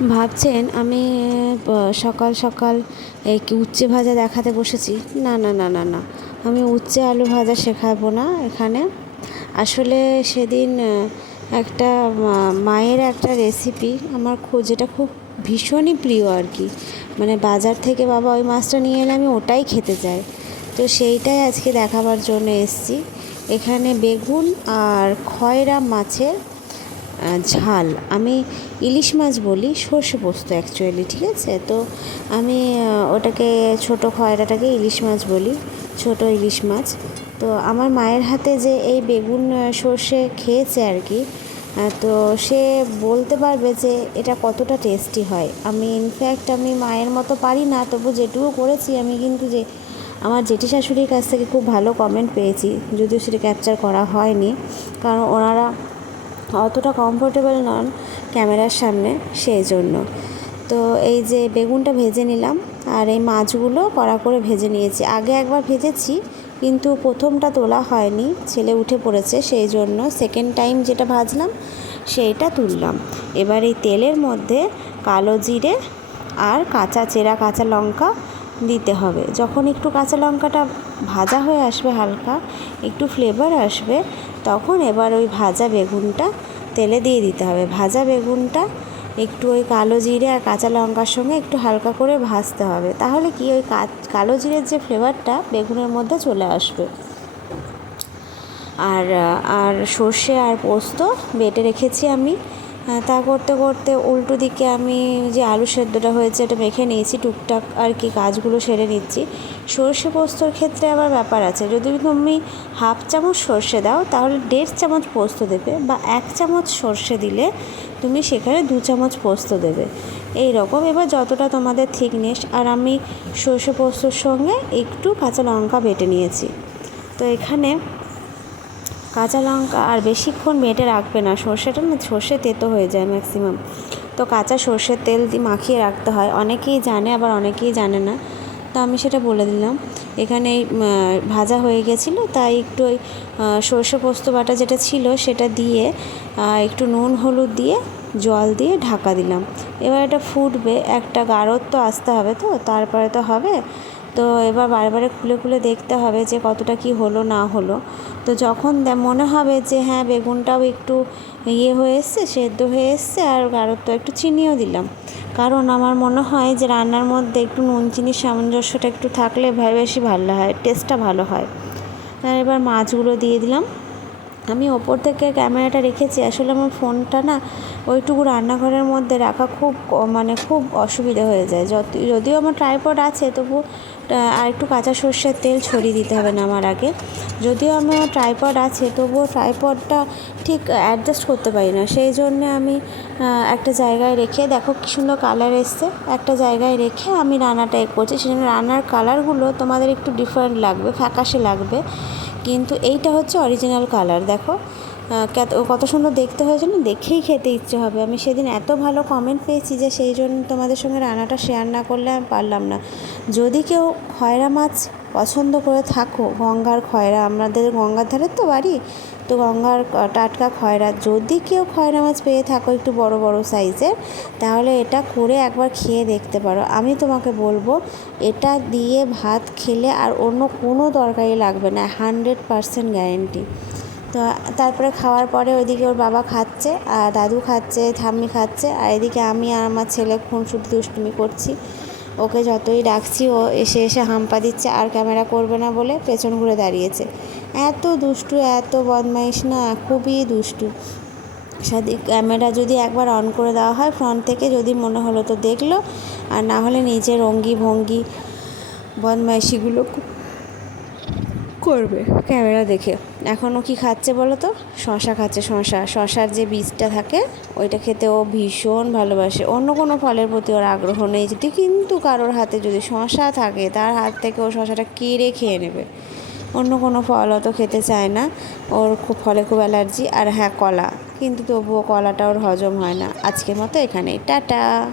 ভাবছেন আমি সকাল সকাল এই কি উচ্ছে ভাজা দেখাতে বসেছি? না না না না না। আমি উচ্ছে আলু ভাজা শেখাবো না এখানে। আসলে সেদিন একটা মায়ের একটা রেসিপি আমার যেটা খুব ভীষণই প্রিয় আর কি। মানে বাজার থেকে বাবা ওই মাছটা নিয়ে এলে আমি ওটাই খেতে চাই। তো সেইটাই আজকে দেখাবার জন্য এসেছি। এখানে বেগুন আর খয়রা মাছের ঝাল। আমি ইলিশ মাছ বলি, সর্ষে পোস্ত অ্যাকচুয়ালি ঠিক আছে? তো আমি ওটাকে ছোটো খয়রাটাকে ইলিশ মাছ বলি, ছোট ইলিশ মাছ। তো আমার মায়ের হাতে যে এই বেগুন সর্ষে খেয়েছে আর কি তো সে বলতে পারবে যে এটা কতটা টেস্টি হয়। আমি ইনফ্যাক্ট আমি মায়ের মতো পারি না, তবু যেটুকু করেছি আমি কিন্তু যে আমার জেঠি শাশুড়ির কাছ থেকে খুব ভালো কমেন্ট পেয়েছি, যদিও সেটা ক্যাপচার করা হয়নি, কারণ ওনারা অতটা কমফোর্টেবল নন ক্যামেরার সামনে সেই জন্য তো এই যে বেগুনটা ভেজে নিলাম আর এই মাছগুলো কড়া করে ভেজে নিয়েছি। আগে একবার ভেজেছি কিন্তু প্রথমটা তোলা হয়নি, ছেলে উঠে পড়েছে সেই জন্য সেকেন্ড টাইম যেটা ভাজলাম সেইটা তুললাম। এবার এই তেলের মধ্যে কালো জিরে আর কাঁচা চেরা কাঁচা লঙ্কা দিতে হবে। যখন একটু কাঁচা লঙ্কাটা ভাজা হয়ে আসবে হালকা, একটু ফ্লেভার আসবে, তখন এবার ওই ভাজা বেগুনটা তেলে দিয়ে দিতে হবে। ভাজা বেগুনটা একটু ওই কালো জিরে আর কাঁচা লঙ্কার সঙ্গে একটু হালকা করে ভাজতে হবে। তাহলে কি ওই কালো জিরের যে ফ্লেভারটা বেগুনের মধ্যে চলে আসবে। আর আর সর্ষে আর পোস্ত বেটে রেখেছি আমি। তা করতে করতে উল্টো দিকে আমি যে আলু সেদ্ধটা হয়েছে এটা মেখে নিয়েছি, টুকটাক আর কি কাজগুলো সেরে নিচ্ছি। সর্ষে পোস্তর ক্ষেত্রে আবার ব্যাপার আছে, যদি তুমি হাফ চামচ সর্ষে দাও, তাহলে দেড় চামচ পোস্ত দেবে বা এক চামচ সর্ষে দিলে তুমি সেখানে দু চামচ পোস্ত দেবে। এই রকম এবার যতটা তোমাদের থিকনেস, আর আমি সর্ষে পোস্তর সঙ্গে একটু কাঁচা লঙ্কা বেটে নিয়েছি। তো এখানে কাঁচা লঙ্কা আর বেশিক্ষণ মেটে রাখবে না। সর্ষেটা না সর্ষে তেতো হয়ে যায় ম্যাক্সিমাম তো কাঁচা সর্ষের তেল দিয়ে মাখিয়ে রাখতে হয়। অনেকেই জানে, আবার অনেকেই জানে না। তো আমি সেটা বলে দিলাম। এখানে ভাজা হয়ে গেছিল, তাই একটু ওই সর্ষে পোস্ত বাটা যেটা ছিল সেটা দিয়ে একটু নুন, হলুদ দিয়ে, জল দিয়ে ঢাকা দিলাম। এবার এটা ফুটবে, একটা গাঢ়ত্ব আসতে হবে তো, তারপরে তো হবে তো এবার বারে খুলে খুলে দেখতে হবে যে কতটা কি হলো, না হলো। তো যখন মনে হবে যে হ্যাঁ বেগুনটাও একটু ইয়ে হয়ে এসছে, সেদ্ধ হয়ে এসছে, আর গাঢ়ত্ব একটু চিনিও দিলাম। কারণ আমার মনে হয় যে রান্নার মধ্যে একটু নুন চিনির সামঞ্জস্যটা একটু থাকলে ভাই বেশি ভালো হয় টেস্টটা ভালো হয়। আর এবার মাছগুলো দিয়ে দিলাম। আমি ওপর থেকে ক্যামেরাটা রেখেছি, আসলে আমার ফোনটা না ওইটুকু রান্নাঘরের মধ্যে রাখা খুব মানে খুব অসুবিধা হয়ে যায়। যত, যদিও আমার ট্রাইপড আছে, তবু আর একটু কাঁচা সর্ষের তেল ছড়িয়ে দিতে হবে নামার আগে। যদিও আমার ট্রাইপড আছে, তবুও ট্রাইপডটা ঠিক অ্যাডজাস্ট করতে পারি না। সেই জন্যে আমি একটা জায়গায় রেখে, দেখো কী সুন্দর কালার এসছে। একটা জায়গায় রেখে আমি রান্নাটা এ করছি। সেজন্য রান্নার কালারগুলো তোমাদের একটু ডিফারেন্ট লাগবে, ফ্যাকাশে লাগবে। কিন্তু এইটা হচ্ছে অরিজিনাল কালার দেখো। কত- সুন্দর দেখতে হয়েছে না দেখেই খেতে ইচ্ছে হবে। আমি সেদিন এত ভালো কমেন্ট পেয়েছি যে সেই জন্য তোমাদের সঙ্গে রান্নাটা শেয়ার না করলে আমি পারলাম না। যদি কেউ খয়রা মাছ পছন্দ করে থাকো, গঙ্গার খয়রা, আমাদের গঙ্গার ধারে তো বাড়ি, তো গঙ্গার টাটকা খয়রা, যদি কেউ খয়রা মাছ পেয়ে থাকো একটু বড় বড় সাইজের তাহলে এটা করে একবার খেয়ে দেখতে পারো। আমি তোমাকে বলব, এটা দিয়ে ভাত খেলে আর অন্য কোনো তরকারি লাগবে না হান্ড্রেড পারসেন্ট গ্যারেন্টি তো তারপরে খাওয়ার পরে ওইদিকে ওর বাবা খাচ্ছে, আর দাদু খাচ্ছে, ঠাম্মি খাচ্ছে, আর এদিকে আমি আর আমার ছেলে খুনসুটি দুষ্টুমি করছি। ওকে যতই ডাকছি, ও এসে এসে হাম্পা দিচ্ছে, আর ক্যামেরা করবে না বলে পেছন ঘুরে দাঁড়িয়েছে। এত দুষ্টু, এত বদমাইশ না, খুবই দুষ্টু। সাথে ক্যামেরা যদি একবার অন করে দেওয়া হয়, ফ্রন্ট থেকে যদি মনে হলো তো দেখল, আর না হলে নিজের অঙ্গি ভঙ্গি বদমাইশিগুলো করবে? ক্যামেরা দেখে। এখনও কি খাচ্ছে বলো তো? শশা খাচ্ছে, শশা। শশার যে বীজটা থাকে, ওইটা খেতে ও ভীষণ ভালোবাসে। অন্য কোনো ফলের প্রতি ওর আগ্রহ নেই যদি, কিন্তু কারোর হাতে যদি শশা থাকে, তার হাত থেকে ও শশাটা কেড়ে খেয়ে নেবে। অন্য কোনো ফল অত খেতে চায় না। ওর খুব, ফলে খুব অ্যালার্জি। আর হ্যাঁ কলা। কিন্তু তবুও কলাটা ওর হজম হয় না। আজকের মতো এখানেই। টাটা!